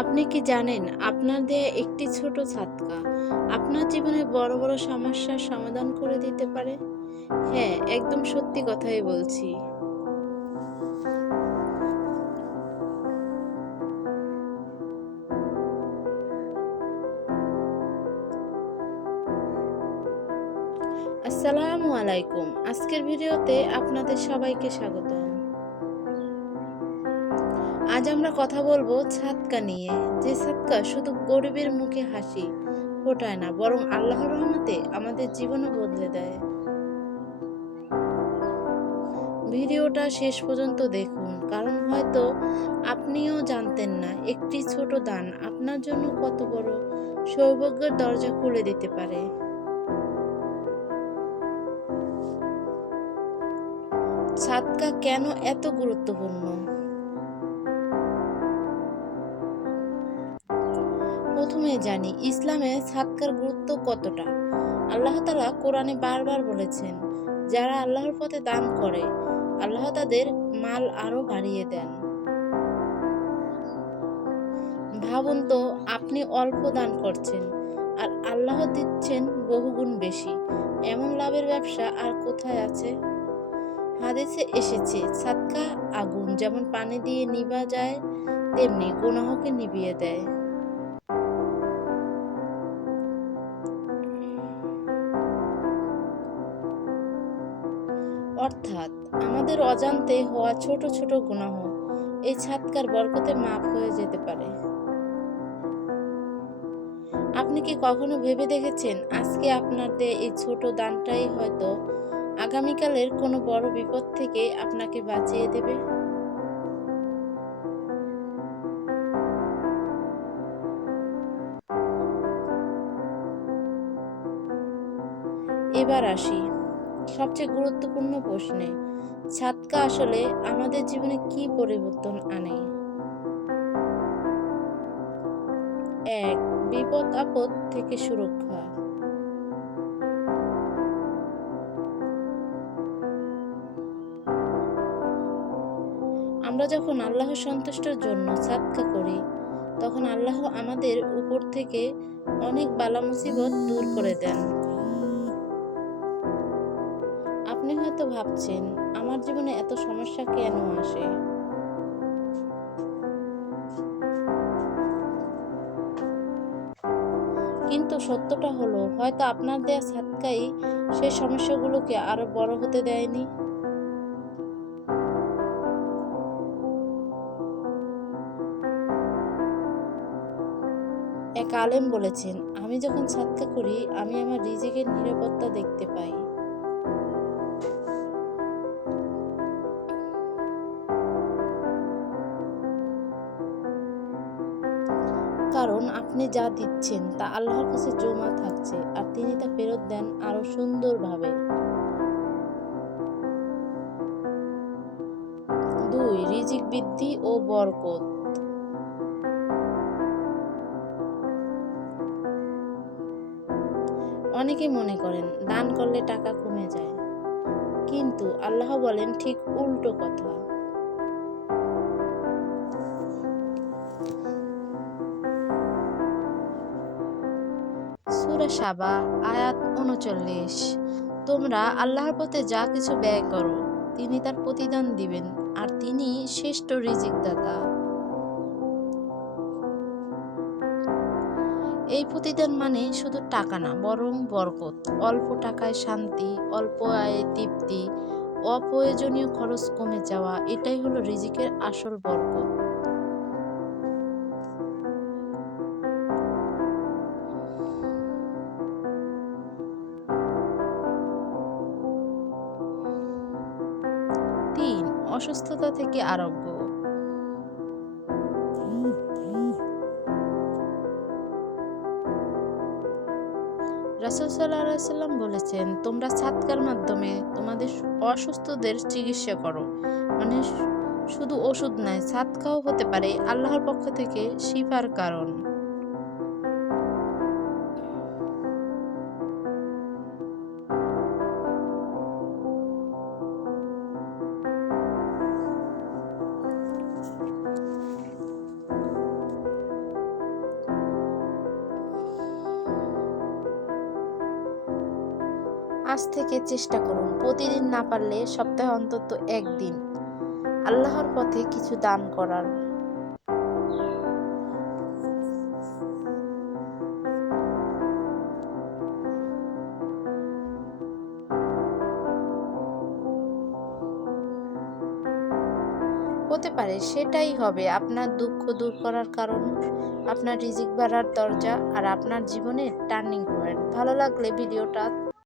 আপনি কি জানেন আপনার দেয়া একটি ছোট ছাতকা আপনার জীবনে বড় বড় সমস্যার সমাধান করে দিতে পারে? হ্যাঁ একদম সত্যি কথাই বলছি। আসসালামু আলাইকুম। আজকের ভিডিওতে আপনাদের সবাইকে স্বাগতম। আজ আমরা কথা বলব ছাতকা নিয়ে, যে ছাতকা শুধু গরিবের মুখে হাসি ফোটায় না, বরং আল্লাহর রহমতে আমাদের জীবনও বদলে দেয়। ভিডিওটা শেষ পর্যন্ত দেখুন, কারণ হয়তো আপনিও জানতেন না, একটি ছোট দান আপনার জন্য কত বড় সৌভাগ্যের দরজা খুলে দিতে পারে। সাদকা কেন এত গুরুত্বপূর্ণ? প্রথমে জানি ইসলামে সাদকার গুরুত্ব কতটা। আল্লাহ তালা কোরআনে বারবার বলেছেন, যারা আল্লাহর পথে দান করে, আল্লাহ তাদের মাল আরও বাড়িয়ে দেন। ভাবুন তো, আপনি অল্প দান করছেন, আর আল্লাহ দিচ্ছেন বহুগুণ বেশি। এমন লাভের ব্যবসা আর কোথায় আছে? হাদিসে এসেছে সাদকা আগুন যেমন পানি দিয়ে নিভা যায়, তেমনি গুনাহকে নিভিয়ে দেয়। অর্থাৎ আমাদের অজান্তে হওয়া ছোট ছোট গুনাহ এই ছাতকার বরকতে মাপ হয়ে যেতে পারে। আপনি কি কখনো ভেবে দেখেছেন আজকে আপনার দেয় এই ছোট দানটাই হয়তো আগামীকালের কোনো বড় বিপদ থেকে আপনাকে বাঁচিয়ে দেবে? এবার আসি। সবচেয়ে গুরুত্বপূর্ণ প্রশ্নে ছাতকা আসলে আমাদের জীবনে কি পরিবর্তন আনে? এক, বিপদ আপদ থেকে সুরক্ষা। আমরা যখন আল্লাহ সন্তুষ্টের জন্য সাদকা করি, তখন আল্লাহ আমাদের উপর থেকে অনেক বালা মুসিবত দূর করে দেন। আপনি হয়তো ভাবছেন, আমার জীবনে এত সমস্যা কেন আসে? কিন্তু সত্যটা হলো, হয়তো আপনার দেয়া সাতকাই সেই সমস্যাগুলোকে আরও বড় হতে দেয়নি। এক আলেম বলেছেন, আমি যখন সাতকা করি, আমি আমার রিজিকের নিরাপত্তা দেখতে পাই। কারণ আপনি যা দিচ্ছেন তা আল্লাহর কাছে জমা থাকছে আর তিনি তা ফেরত দেন আরও সুন্দরভাবে। দুই, রিজিক বৃদ্ধি ও বরকত। অনেকে মনে করেন, দান করলে টাকা কমে যায়। কিন্তু আল্লাহ বলেন ঠিক উল্টো কথা। সুরা সাবা, আয়াত উনচল্লিশ। তোমরা আল্লাহর পথে যা কিছু ব্যয় করো, তিনি তার প্রতিদান দিবেন, আর তিনি শ্রেষ্ঠ রিজিকদাতা। এই প্রতিদান মানে শুধু টাকা না, বরং বরকত। অল্প টাকায় শান্তি, অল্প আয়ে তৃপ্তি, অপ্রয়োজনীয় খরচ কমে যাওয়া, এটাই হলো রিজিকের আসল বরকত। অসুস্থতা থেকে আরোগ্য। রাসুল বলেছেন, তোমরা সাতকার মাধ্যমে তোমাদের অসুস্থদের চিকিৎসা করো। মানে শুধু ওষুধ নয় সাতকাও হতে পারে আল্লাহর পক্ষ থেকে শিফার কারণ। আজ থেকে চেষ্টা করুন। প্রতিদিন না পারলে সপ্তাহে অন্তত একদিন। আল্লাহর পথে কিছু দান করার। হতে পারে সেটাই হবে আপনার দুঃখ দূর করার কারণ, আপনার রিজিক বাড়ার দরজা আর আপনার জীবনের টার্নিং পয়েন্ট। ভালো লাগলে ভিডিওটা